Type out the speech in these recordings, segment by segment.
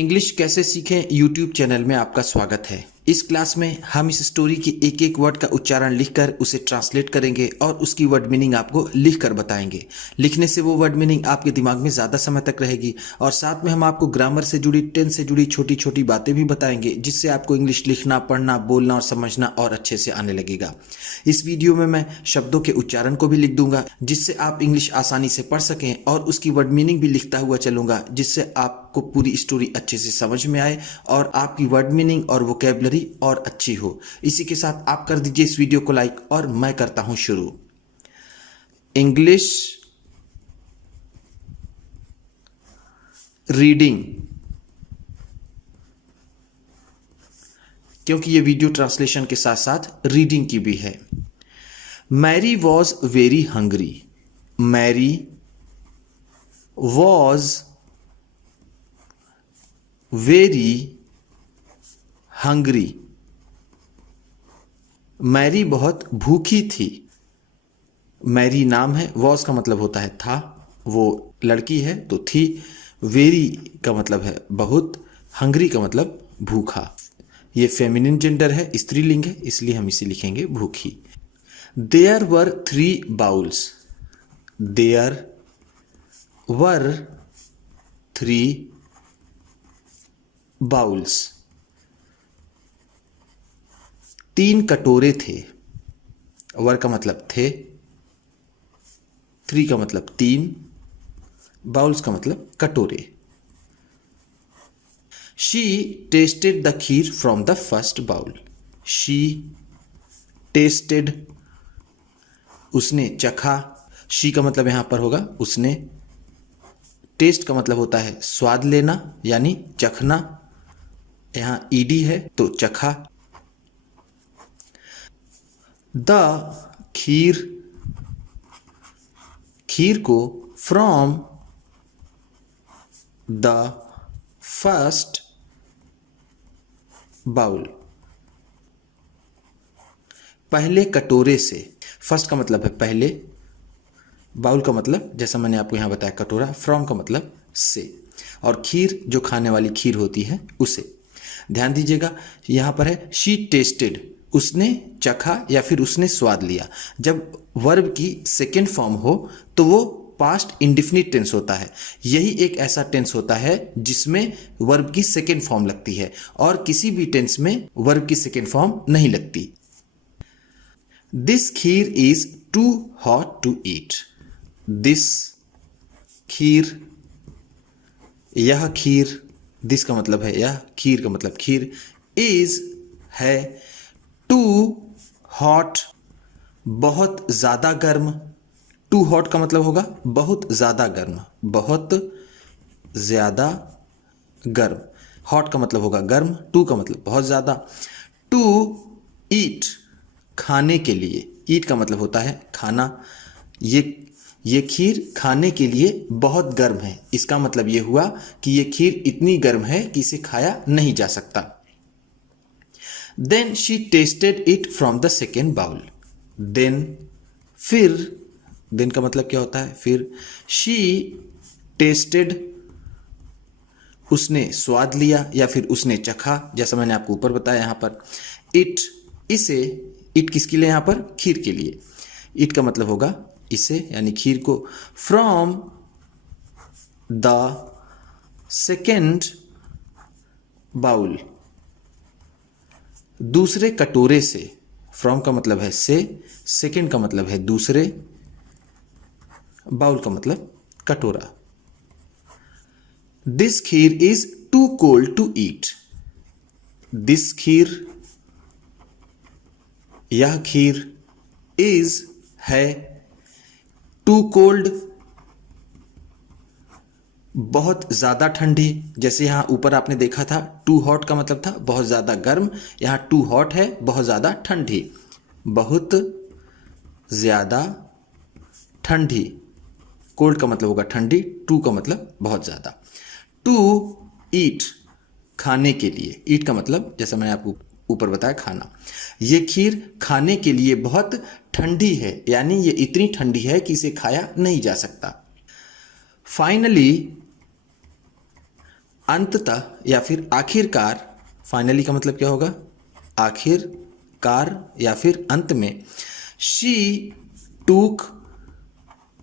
English कैसे सीखें YouTube channel में आपका स्वागत है। इस क्लास में हम इस स्टोरी की एक एक वर्ड का उच्चारण लिखकर उसे ट्रांसलेट करेंगे और उसकी वर्ड मीनिंग आपको लिखकर बताएंगे। लिखने से वो वर्ड मीनिंग आपके दिमाग में ज़्यादा समय तक रहेगी और साथ में हम आपको ग्रामर से जुड़ी, टेंस से जुड़ी छोटी छोटी बातें भी बताएंगे, जिससे आपको इंग्लिश लिखना, पढ़ना, बोलना और समझना और अच्छे से आने लगेगा। इस वीडियो में मैं शब्दों के उच्चारण को भी लिख दूंगा, जिससे आप इंग्लिश आसानी से पढ़ सकें, और उसकी वर्ड मीनिंग भी लिखता हुआ चलूंगा, जिससे आपको पूरी स्टोरी अच्छे से समझ में आए और आपकी वर्ड मीनिंग और वोकैबुलरी और अच्छी हो। इसी के साथ आप कर दीजिए इस वीडियो को लाइक और मैं करता हूं शुरू। इंग्लिश रीडिंग, क्योंकि ये वीडियो ट्रांसलेशन के साथ साथ रीडिंग की भी है। Mary was very hungry. Mary was very hungry. Mary बहुत भूखी थी। मैरी नाम है, वॉज का मतलब होता है था, वो लड़की है तो थी। वेरी का मतलब है बहुत, हंग्री का मतलब भूखा। ये फेमिनिन जेंडर है, स्त्रीलिंग है, इसलिए हम इसे लिखेंगे भूखी। There were 3 bowls. There were 3 bowls. 3 कटोरे थे। वर का मतलब थे, 3 का मतलब 3, बाउल्स का मतलब कटोरे। She tasted the kheer from the first bowl. She tasted, उसने चखा। शी का मतलब यहां पर होगा उसने। टेस्ट का मतलब होता है स्वाद लेना यानी चखना, यहां ईडी है तो चखा। द खीर, खीर को फ्रॉम द फर्स्ट बाउल, पहले कटोरे से। फर्स्ट का मतलब है पहले, बाउल का मतलब जैसा मैंने आपको यहां बताया कटोरा, फ्रॉम का मतलब से, और खीर जो खाने वाली खीर होती है उसे। ध्यान दीजिएगा यहां पर है शी टेस्टेड, उसने चखा या फिर उसने स्वाद लिया। जब वर्ब की सेकेंड फॉर्म हो तो वो पास्ट इंडिफिनिट टेंस होता है। यही एक ऐसा टेंस होता है जिसमें वर्ब की सेकेंड फॉर्म लगती है, और किसी भी टेंस में वर्ब की सेकेंड फॉर्म नहीं लगती। This kheer is too hot to eat. This kheer, यह खीर, दिस का मतलब है यह, खीर का मतलब खीर, इज है, टू हॉट बहुत ज्यादा गर्म। टू हॉट का मतलब होगा बहुत ज्यादा गर्म, बहुत ज्यादा गर्म। हॉट का मतलब होगा गर्म, टू का मतलब बहुत ज्यादा। टू ईट खाने के लिए, ईट का मतलब होता है खाना। ये खीर खाने के लिए बहुत गर्म है। इसका मतलब यह हुआ कि यह खीर इतनी गर्म है कि इसे खाया नहीं जा सकता। Then she tasted it from the second bowl. Then, फिर, देन का मतलब क्या होता है फिर। शी टेस्टेड, उसने स्वाद लिया या फिर उसने चखा, जैसा मैंने आपको ऊपर बताया यहां पर। इट, इसे, इट किसके लिए यहां पर, खीर के लिए। इट का मतलब होगा इसे यानी खीर को। फ्रॉम द सेकेंड बाउल, दूसरे कटोरे से। फ्रॉम का मतलब है से, सेकेंड का मतलब है दूसरे, बाउल का मतलब कटोरा। This kheer is too cold to eat. This kheer, यह खीर, इज है, टू कोल्ड बहुत ज्यादा ठंडी। जैसे यहां ऊपर आपने देखा था टू हॉट का मतलब था बहुत ज्यादा गर्म, यहां टू हॉट है बहुत ज्यादा ठंडी, बहुत ज्यादा ठंडी। कोल्ड का मतलब होगा ठंडी, टू का मतलब बहुत ज्यादा। टू ईट खाने के लिए, ईट का मतलब जैसा मैंने आपको ऊपर बताया खाना। ये खीर खाने के लिए बहुत ठंडी है, यानी ये इतनी ठंडी है कि इसे खाया नहीं जा सकता। फाइनली अंततः या फिर आखिरकार, फाइनली का मतलब क्या होगा, आखिरकार या फिर अंत में। शी टूक,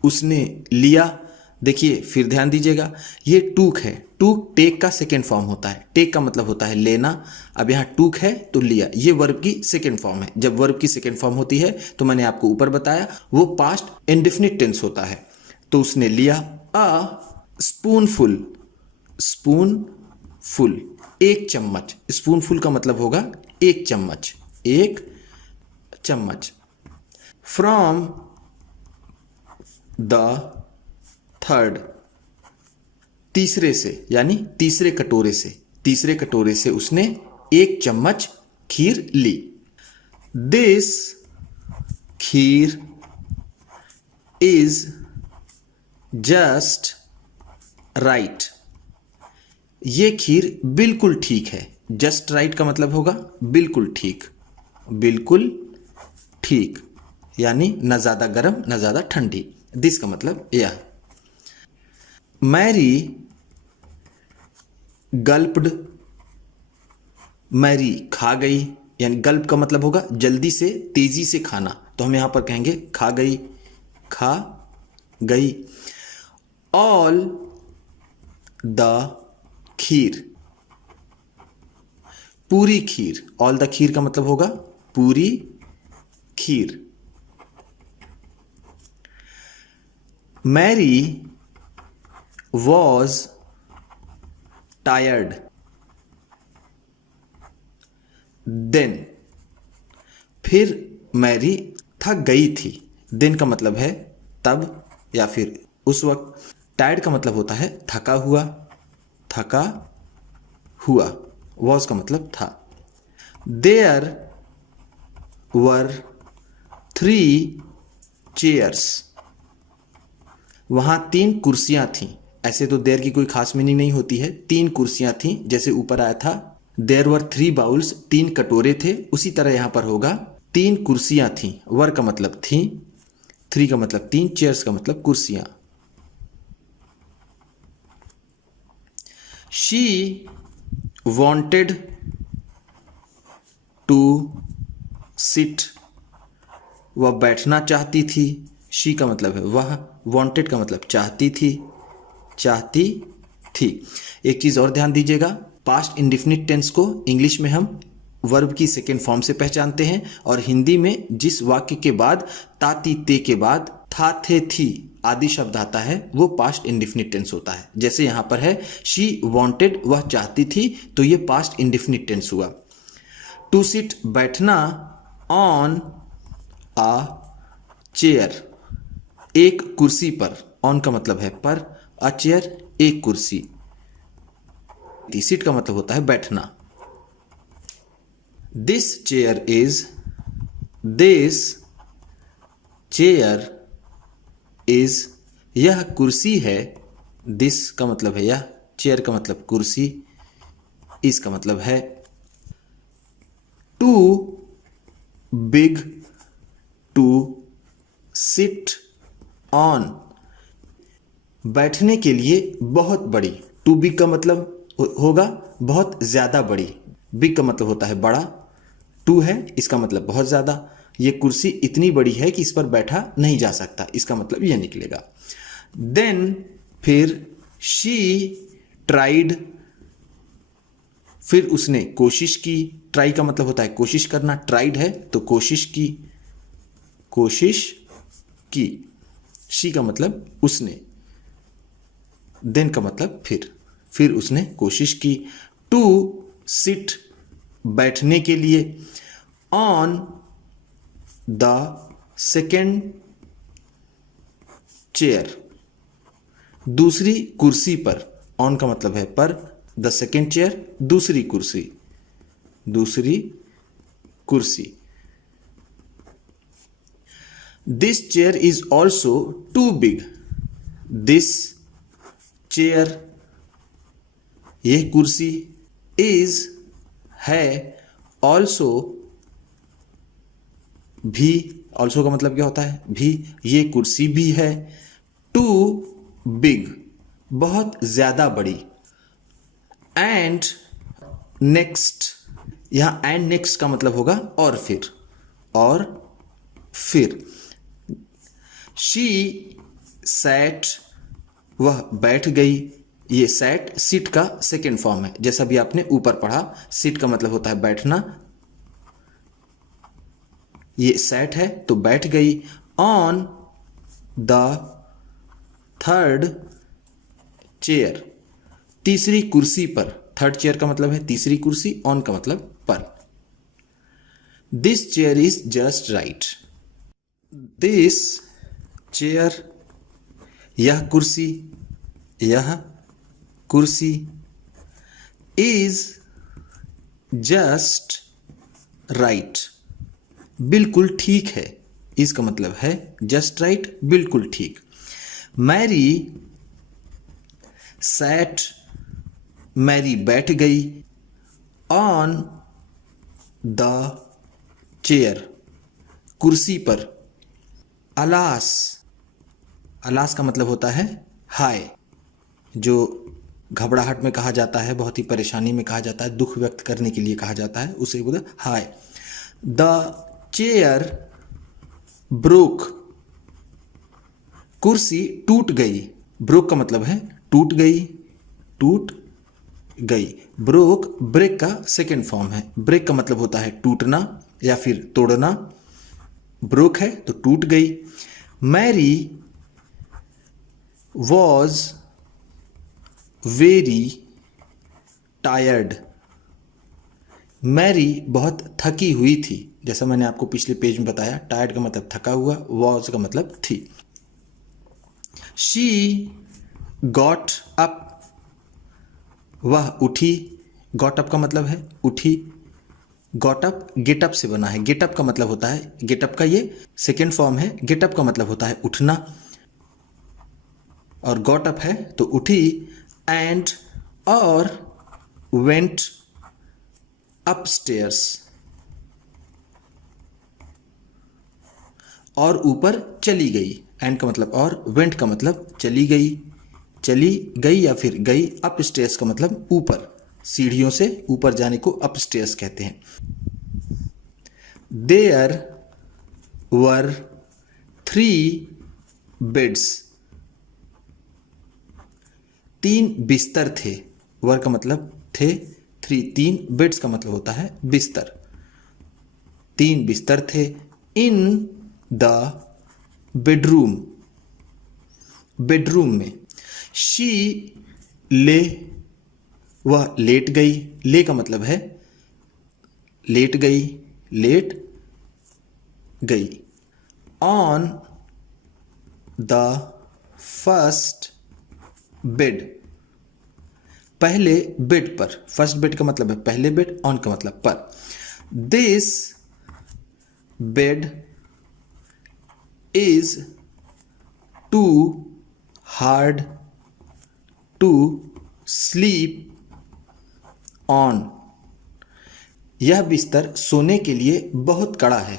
उसने लिया। देखिए फिर ध्यान दीजिएगा, ये टूक है, टूक टेक का सेकेंड फॉर्म होता है। टेक का मतलब होता है लेना, अब यहाँ टूक है तो लिया, ये वर्ब की सेकेंड फॉर्म है। जब वर्ब की सेकेंड फॉर्म होती है तो मैंने आपको ऊपर बताया वो पास्ट इंडेफिनिट टेंस होता है। तो उसने लिया अ स्पूनफुल, स्पूनफुल एक चम्मच, स्पूनफुल का मतलब होगा एक चम्मच, एक चम्मच। फ्रॉम द थर्ड, तीसरे से यानी तीसरे कटोरे से, तीसरे कटोरे से उसने एक चम्मच खीर ली। This kheer is just right, ये खीर बिल्कुल ठीक है। जस्ट राइट का मतलब होगा बिल्कुल ठीक, बिल्कुल ठीक यानी न ज्यादा गर्म न ज्यादा ठंडी। दिस का मतलब यह। मैरी गल्प्ड, मैरी खा गई, यानी गल्प का मतलब होगा जल्दी से तेजी से खाना, तो हम यहां पर कहेंगे खा गई, खा गई। ऑल द खीर, पूरी खीर, ऑल द खीर का मतलब होगा पूरी खीर। मैरी वॉज टायर्ड देन, फिर मैरी थक गई थी। देन का मतलब है तब या फिर उस वक्त। टायर्ड का मतलब होता है थका हुआ, थका हुआ। वॉज का मतलब था। देयर वर 3 चेयर्स, वहां 3 कुर्सियां थीं। ऐसे तो देयर की कोई खास मीनिंग नहीं होती है, 3 कुर्सियां थीं, जैसे ऊपर आया था देयर वर 3 बाउल्स, 3 कटोरे थे, उसी तरह यहां पर होगा 3 कुर्सियां थीं। वर का मतलब थी, 3 का मतलब 3, चेयर्स का मतलब कुर्सियां। शी वॉन्टेड टू सिट, वह बैठना चाहती थी। शी का मतलब है वह, वॉन्टेड का मतलब चाहती थी, चाहती थी। एक चीज और ध्यान दीजिएगा, पास्ट इंडेफिनिट टेंस को इंग्लिश में हम वर्ब की सेकेंड फॉर्म से पहचानते हैं, और हिंदी में जिस वाक्य के बाद ताती ते के बाद था थे थी आदि शब्द आता है वो पास्ट इंडेफिनिट टेंस होता है। जैसे यहां पर है शी वॉन्टेड, वह चाहती थी, तो ये पास्ट इंडेफिनिट टेंस हुआ। टू सिट बैठना, ऑन आ चेयर एक कुर्सी पर, ऑन का मतलब है पर, अ चेयर एक कुर्सी। सीट का मतलब होता है बैठना। This chair is, this chair is, यह कुर्सी है। दिस का मतलब है यह, चेयर का मतलब कुर्सी, इसका मतलब है too big to sit on, बैठने के लिए बहुत बड़ी। टू बिग का मतलब होगा बहुत ज्यादा बड़ी, बिग का मतलब होता है बड़ा, टू है इसका मतलब बहुत ज्यादा। ये कुर्सी इतनी बड़ी है कि इस पर बैठा नहीं जा सकता, इसका मतलब यह निकलेगा। देन फिर शी ट्राइड, फिर उसने कोशिश की। ट्राई का मतलब होता है कोशिश करना, ट्राइड है तो कोशिश की, कोशिश की। शी का मतलब उसने, देन का मतलब फिर उसने कोशिश की। टू सिट बैठने के लिए, ऑन द सेकेंड चेयर दूसरी कुर्सी पर, ऑन का मतलब है पर, द सेकेंड चेयर दूसरी कुर्सी, दूसरी कुर्सी। This chair is also too big, this chair यह कुर्सी, इज है, ऑल्सो भी, ऑल्सो का मतलब क्या होता है भी, ये कुर्सी भी है। टू बिग बहुत ज्यादा बड़ी, एंड नेक्स्ट, यहां एंड नेक्स्ट का मतलब होगा और फिर, और फिर। शी सैट, वह बैठ गई। ये सैट सिट का सेकेंड फॉर्म है, जैसा भी आपने ऊपर पढ़ा। सिट का मतलब होता है बैठना, ये सैट है तो बैठ गई। ऑन द थर्ड चेयर, तीसरी कुर्सी पर। थर्ड चेयर का मतलब है तीसरी कुर्सी, ऑन का मतलब पर। This chair is just right, this chair, यह कुर्सी, यह कुर्सी, इज जस्ट राइट, बिल्कुल ठीक है। इसका मतलब है जस्ट राइट, बिल्कुल ठीक। मैरी सैट, मैरी बैठ गई। ऑन द चेयर, कुर्सी पर। अलास, अलास का मतलब होता है हाय, जो घबराहट में कहा जाता है, बहुत ही परेशानी में कहा जाता है, दुख व्यक्त करने के लिए कहा जाता है, उसे बोला हाय। द चेयर ब्रोक, कुर्सी टूट गई। ब्रोक का मतलब है टूट गई, टूट गई। ब्रोक ब्रेक का सेकेंड फॉर्म है। ब्रेक का मतलब होता है टूटना या फिर तोड़ना। ब्रोक है तो टूट गई। Mary was very tired, Mary बहुत थकी हुई थी। जैसा मैंने आपको पिछले पेज में बताया, टायर्ड का मतलब थका हुआ, वॉज का मतलब थी। शी गॉट अप, वह उठी। गॉट अप का मतलब है उठी। गॉट अप गेट अप से बना है। गेट अप का मतलब होता है, गेट अप का ये सेकेंड फॉर्म है। गेट अप का मतलब होता है उठना, और गॉट अप है तो उठी। एंड, और वेंट अपस्टेयर्स, और ऊपर चली गई। एंड का मतलब और, वेंट का मतलब चली गई, चली गई या फिर गई। अपस्टेयर्स का मतलब ऊपर, सीढ़ियों से ऊपर जाने को अपस्टेयर्स कहते हैं। देयर वर 3 बेड्स, 3 बिस्तर थे। वर का मतलब थे, 3 बेड्स का मतलब होता है बिस्तर। 3 बिस्तर थे। इन द बेडरूम, बेडरूम में। शी ले, वह लेट गई। ले का मतलब है लेट गई, लेट गई। ऑन द फर्स्ट बेड, पहले बेड पर। फर्स्ट बेड का मतलब है पहले बेड, ऑन का मतलब पर। This bed is too hard to sleep on, यह बिस्तर सोने के लिए बहुत कड़ा है।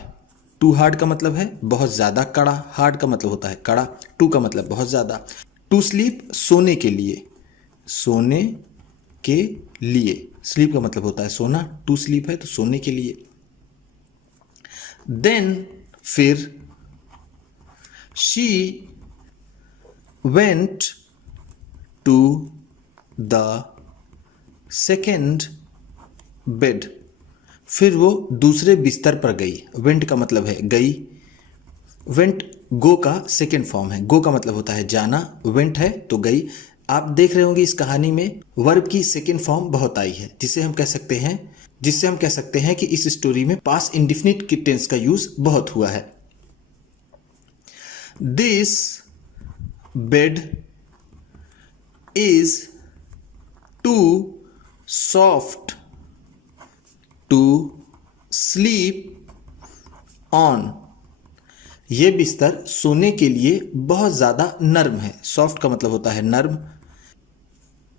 टू हार्ड का मतलब है बहुत ज़्यादा कड़ा, हार्ड का मतलब होता है कड़ा, टू का मतलब बहुत ज़्यादा। टू स्लीप सोने के लिए, सोने के लिए। स्लीप का मतलब होता है सोना, टू स्लीप है तो सोने के लिए। देन फिर, she went to the second bed, फिर वो दूसरे बिस्तर पर गई। वेंट का मतलब है गई। वेंट गो का सेकेंड फॉर्म है। गो का मतलब होता है जाना, वेंट है तो गई। आप देख रहे होंगे इस कहानी में वर्ब की सेकेंड फॉर्म बहुत आई है, जिससे हम कह सकते हैं कि इस स्टोरी में पास्ट इंडेफिनिट की टेंस का यूज बहुत हुआ है। This bed is too soft to sleep on, ये बिस्तर सोने के लिए बहुत ज़्यादा नर्म है। सॉफ्ट का मतलब होता है नर्म,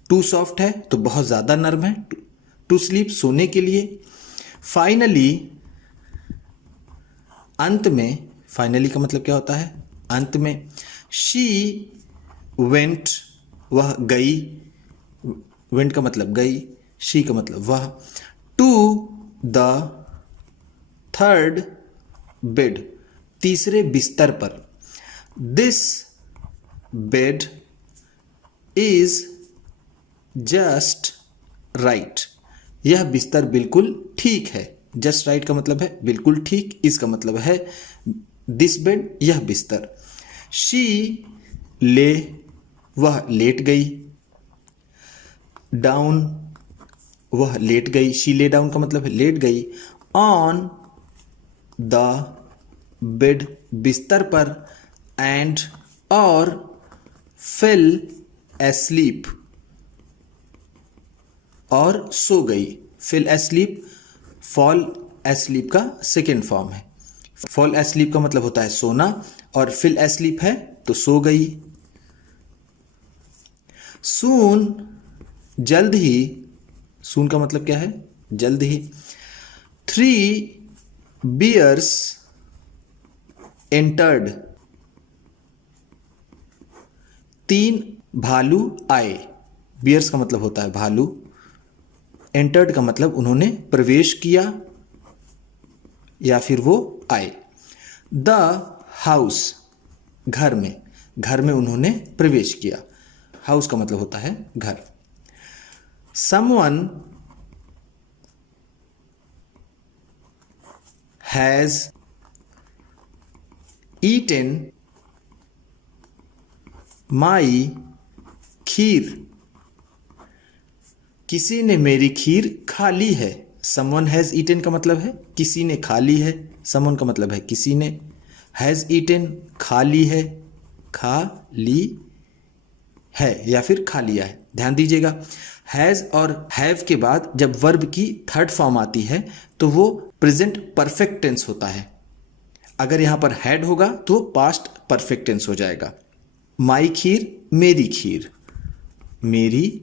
टू सॉफ्ट है तो बहुत ज़्यादा नर्म है। टू स्लीप सोने के लिए। फाइनली, अंत में। फाइनली का मतलब क्या होता है अंत में। शी वेंट, वह गई। वेंट का मतलब गई, शी का मतलब वह, टू द थर्ड बेड, तीसरे बिस्तर पर, this bed is just right, यह बिस्तर बिल्कुल ठीक है। जस्ट राइट का मतलब है बिल्कुल ठीक, इसका मतलब है दिस बेड, यह बिस्तर। शी ले, वह लेट गई, डाउन, वह लेट गई, शी ले डाउन का मतलब है लेट गई, ऑन द बेड, बिस्तर पर, एंड और, फेल एस्लीप, और सो गई। फेल एस्लीप फॉल एस्लीप का सेकेंड फॉर्म है। फॉल एस्लीप का मतलब होता है सोना, और फेल एस्लीप है तो सो गई। सून, जल्द ही, सून का मतलब क्या है जल्द ही। 3 बियर्स एंटर्ड, 3 भालू आए। बियर्स का मतलब होता है भालू, एंटर्ड का मतलब उन्होंने प्रवेश किया या फिर वो आए। द हाउस, घर में, घर में उन्होंने प्रवेश किया। हाउस का मतलब होता है घर। समवन हैज ईटेन माई खीर, किसी ने मेरी खीर खा ली है। समवन हैज ईटेन का मतलब है किसी ने खा ली है, समवन का मतलब है किसी ने, हैज ईटेन खा ली है, खा ली है या फिर खा लिया है। ध्यान दीजिएगा, हैज और हैव के बाद जब वर्ब की थर्ड फॉर्म आती है तो वो प्रेजेंट परफेक्ट टेंस होता है। अगर यहां पर हैड होगा तो पास्ट परफेक्ट टेंस हो जाएगा। माई खीर, मेरी खीर, मेरी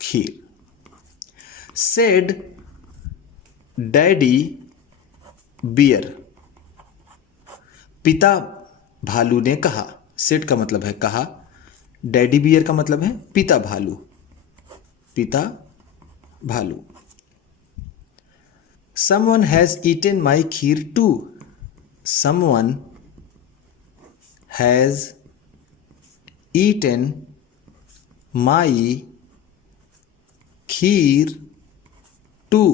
खीर। सेड डैडी बियर, पिता भालू ने कहा। सेड का मतलब है कहा, डैडी बियर का मतलब है पिता भालू, पिता भालू। Someone has eaten my kheer too, someone has eaten my kheer too,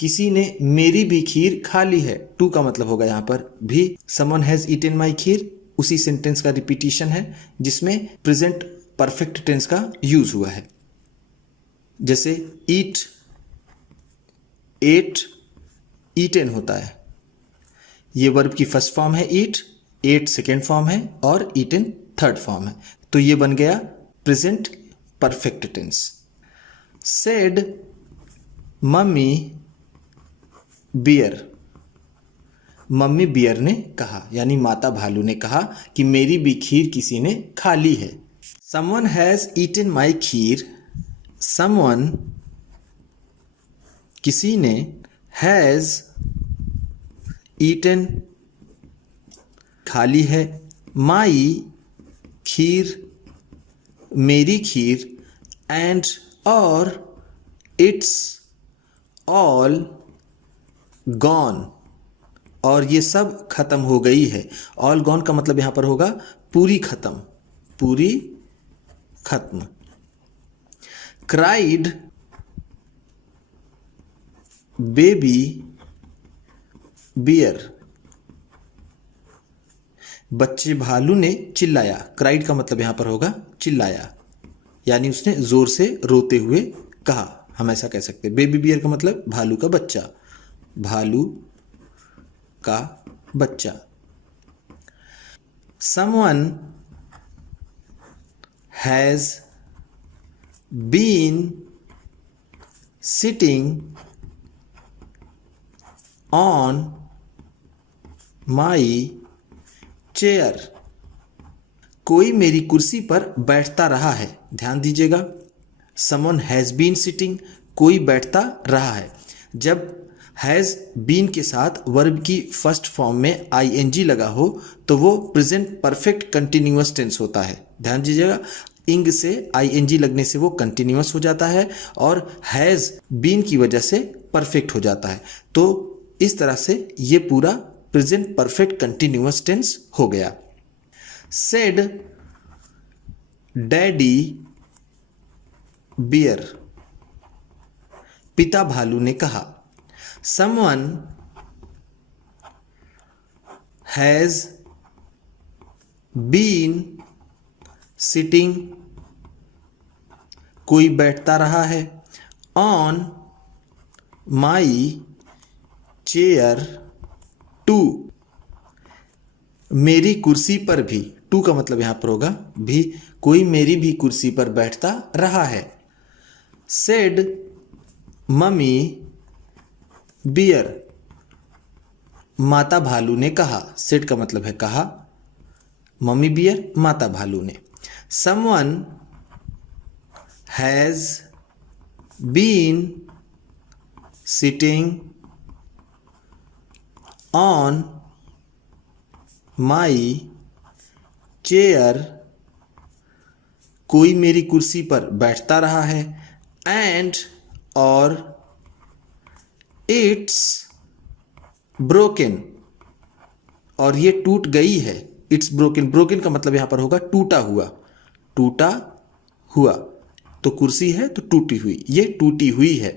किसी ने मेरी भी खीर खा ली है। टू का मतलब होगा यहां पर भी समवन हैज ईटेन माई खीर, उसी सेंटेंस का रिपीटिशन है जिसमें प्रेजेंट परफेक्ट टेंस का यूज हुआ है। जैसे ईट, एट, ईटेन होता है, ये वर्ब की फर्स्ट फॉर्म है ईट, एट सेकेंड फॉर्म है और ईटेन थर्ड फॉर्म है, तो ये बन गया present perfect tense. Said mummy bear, mummy bear ने कहा यानी माता भालू ने कहा कि मेरी भी खीर किसी ने खा ली है। Someone has eaten my kheer, someone किसी ने, हैज ईटन खा ली है, माई खीर मेरी खीर, एंड और इट्स ऑल गॉन और ये सब खत्म हो गई है। ऑल गॉन का मतलब यहां पर होगा पूरी खत्म, पूरी खत्म। क्राइड बेबी बियर, बच्चे भालू ने चिल्लाया। क्राइड का मतलब यहां पर होगा चिल्लाया, यानी उसने जोर से रोते हुए कहा, हम ऐसा कह सकते हैं। बेबी बियर का मतलब भालू का बच्चा, भालू का बच्चा। Someone has been sitting on my chair, कोई मेरी कुर्सी पर बैठता रहा है। ध्यान दीजिएगा, समवन हैज बीन सिटिंग, कोई बैठता रहा है। जब हैज बीन के साथ वर्ब की फर्स्ट फॉर्म में आईएनजी लगा हो तो वो प्रेजेंट परफेक्ट कंटिन्यूअस टेंस होता है। ध्यान दीजिएगा, इंग से आईएनजी लगने से वो कंटिन्यूअस हो जाता है और हैज़ बीन की वजह से परफेक्ट हो जाता है। तो इस तरह से ये पूरा प्रेजेंट परफेक्ट कंटिन्यूअस टेंस हो गया। सेड डैडी बियर, पिता भालू ने कहा। समवन हैज बीन सिटिंग, कोई बैठता रहा है। ऑन माई चेयर टू, मेरी कुर्सी पर भी, टू का मतलब यहां पर होगा भी, कोई मेरी भी कुर्सी पर बैठता रहा है। सेड मम्मी बियर, माता भालू ने कहा। सेड का मतलब है कहा, मम्मी बियर माता भालू ने। Someone has been sitting on my chair, कोई मेरी कुर्सी पर बैठता रहा है। एंड और इट्स ब्रोकन, और ये टूट गई है। इट्स ब्रोकन, ब्रोकन का मतलब यहां पर होगा टूटा हुआ, टूटा हुआ। तो कुर्सी है तो टूटी हुई, ये टूटी हुई है।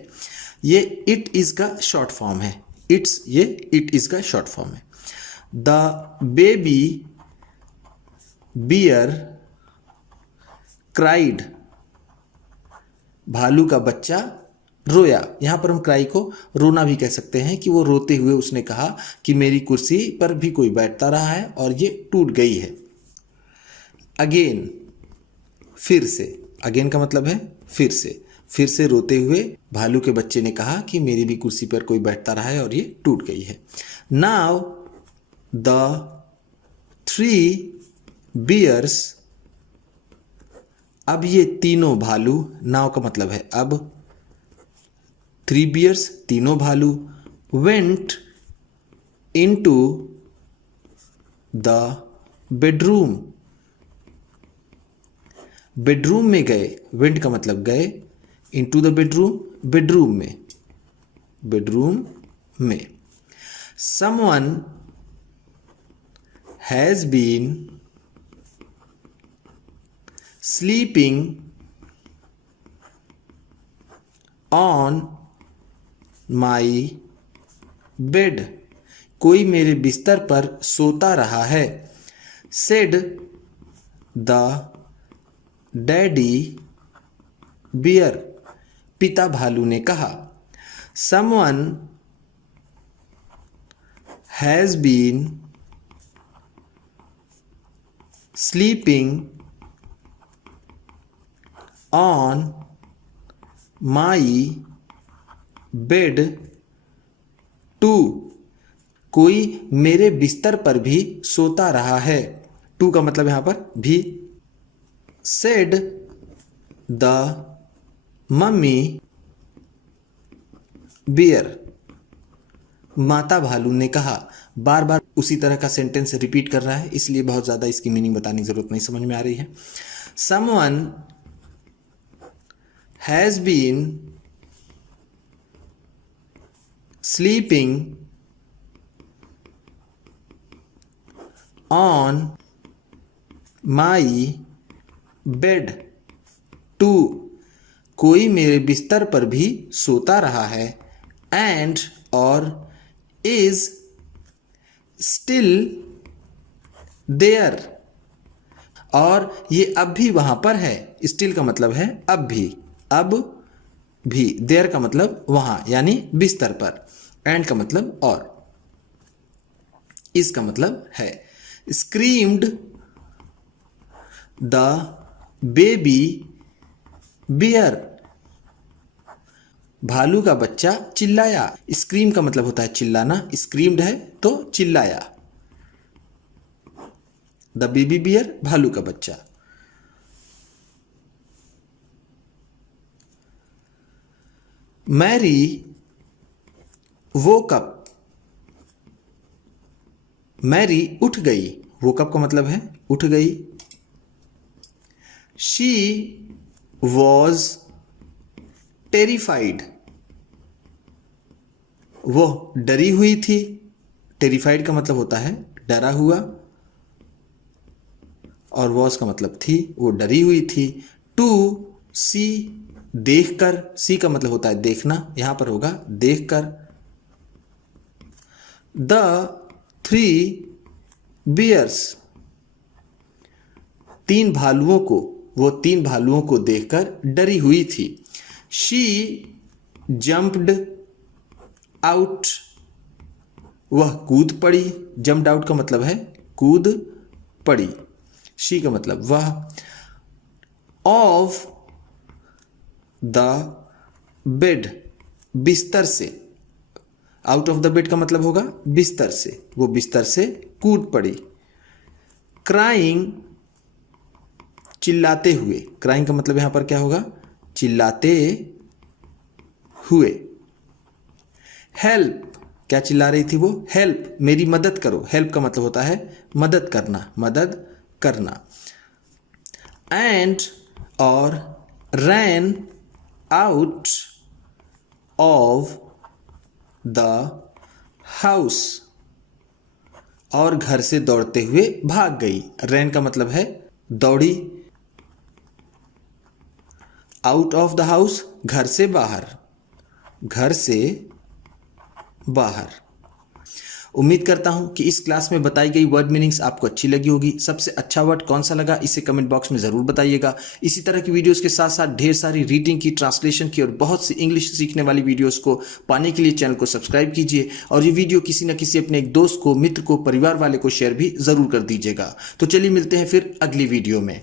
ये इट इज का शॉर्ट फॉर्म है। इट्स, ये इट इज का शॉर्ट फॉर्म है। द बेबी बियर क्राइड, भालू का बच्चा रोया। यहां पर हम क्राई को रोना भी कह सकते हैं कि वो रोते हुए उसने कहा कि मेरी कुर्सी पर भी कोई बैठता रहा है और ये टूट गई है। अगेन, फिर से, अगेन का मतलब है फिर से रोते हुए भालू के बच्चे ने कहा कि मेरी भी कुर्सी पर कोई बैठता रहा है और ये टूट गई है। नाउ द थ्री बियर्स, अब ये तीनों भालू, नाउ का मतलब है अब, थ्री बियर्स तीनों भालू, went into the bedroom, bedroom में गए। वेंट का मतलब गए, इनटू द बेडरूम, बेडरूम में, बेडरूम में। Someone has been sleeping on my bed, कोई मेरे बिस्तर पर सोता रहा है। सेड द डैडी बियर, पिता भालू ने कहा। Someone has been sleeping on my bed too, कोई मेरे बिस्तर पर भी सोता रहा है। टू का मतलब यहां पर भी। सेड द मम्मी बियर, माता भालू ने कहा। बार बार उसी तरह का सेंटेंस रिपीट कर रहा है, इसलिए बहुत ज्यादा इसकी मीनिंग बताने की जरूरत नहीं समझ में आ रही है। Someone has been sleeping on my bed too, कोई मेरे बिस्तर पर भी सोता रहा है। एंड और इज स्टिल देयर, और ये अब भी वहां पर है। स्टिल का मतलब है अब भी, अब भी। देयर का मतलब वहां, यानी बिस्तर पर। एंड का मतलब और, इसका मतलब है। स्क्रीम्ड द बेबी बियर, भालू का बच्चा चिल्लाया। स्क्रीम का मतलब होता है चिल्लाना, स्क्रीम्ड है तो चिल्लाया। द बेबी बियर, भालू का बच्चा। मैरी woke up, मैरी उठ गई। woke up का मतलब है उठ गई। शी वॉज टेरिफाइड, वो डरी हुई थी। टेरिफाइड का मतलब होता है डरा हुआ, और वॉज का मतलब थी, वो डरी हुई थी। टू सी देखकर, सी का मतलब होता है देखना, यहां पर होगा देखकर। द 3 बियर्स, 3 भालुओं को, वो 3 भालुओं को देखकर डरी हुई थी। शी जंप्ड आउट, वह कूद पड़ी। जंप्ड आउट का मतलब है कूद पड़ी। शी का मतलब वह। ऑफ द बेड, बिस्तर से। आउट ऑफ द बेड का मतलब होगा बिस्तर से, वो बिस्तर से कूद पड़ी। क्राइंग, चिल्लाते हुए। क्राइंग का मतलब यहां पर क्या होगा, चिल्लाते हुए। हेल्प, क्या चिल्ला रही थी वो, हेल्प, मेरी मदद करो। हेल्प का मतलब होता है मदद करना, मदद करना। एंड, और ran out of the house, और घर से दौड़ते हुए भाग गई। रैन का मतलब है दौड़ी। आउट ऑफ द हाउस, घर से बाहर, घर से बाहर। उम्मीद करता हूं कि इस क्लास में बताई गई वर्ड मीनिंग्स आपको अच्छी लगी होगी। सबसे अच्छा वर्ड कौन सा लगा इसे कमेंट बॉक्स में ज़रूर बताइएगा। इसी तरह की वीडियोस के साथ साथ ढेर सारी रीडिंग की, ट्रांसलेशन की और बहुत सी इंग्लिश सीखने वाली वीडियोस को पाने के लिए चैनल को सब्सक्राइब कीजिए, और ये वीडियो किसी न किसी अपने एक दोस्त को, मित्र को, परिवार वाले को शेयर भी ज़रूर कर दीजिएगा। तो चलिए मिलते हैं फिर अगली वीडियो में।